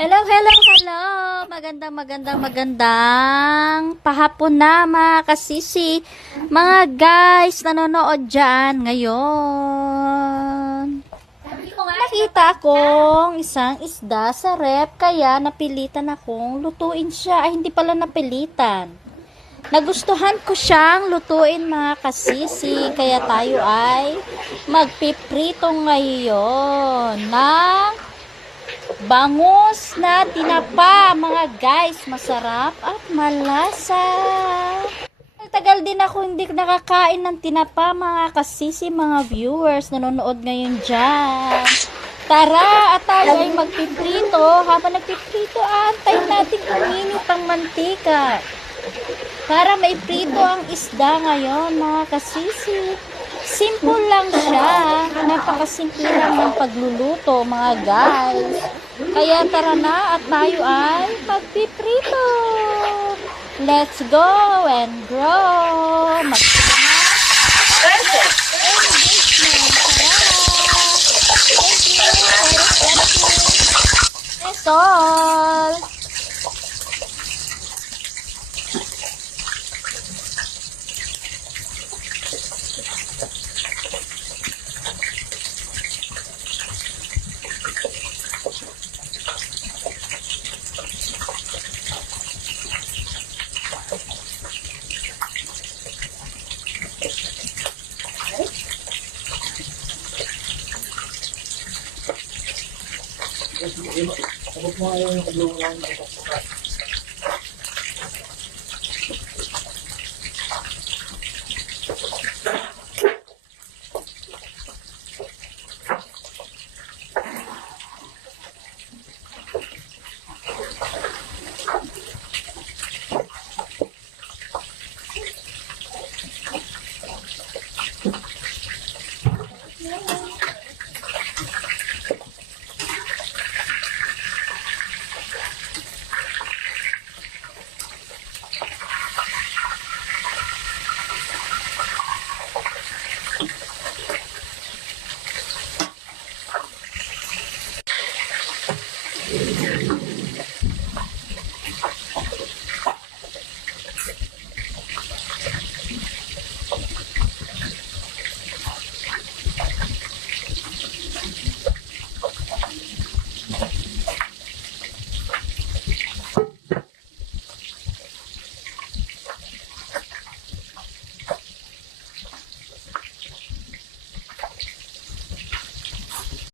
Hello, hello, hello! Magandang pahapon na mga kasisi. Mga guys, nanonood dyan ngayon. Nakita akong isang isda sa rep, kaya napilitan akong lutuin siya. Ay, hindi pala napilitan. Nagustuhan ko siyang lutuin mga kasisi, kaya tayo ay magpiprito ngayon ng bangus na tinapa mga guys, masarap at malasa. Tagal din ako hindi nakakain ng tinapa mga kasisi, mga viewers nanonood ngayon dyan. Tara at tayo ay magpiprito. Habang nagpiprito, antayin natin uminit ang mantika para may prito ang isda ngayon mga kasisi. Simple lang siya, napakasimple lang ng pagluluto mga guys. Kaya tara na at tayo ay magpiprito. Let's go and grow. That's all. Huwag mo ayaw yung kablungan.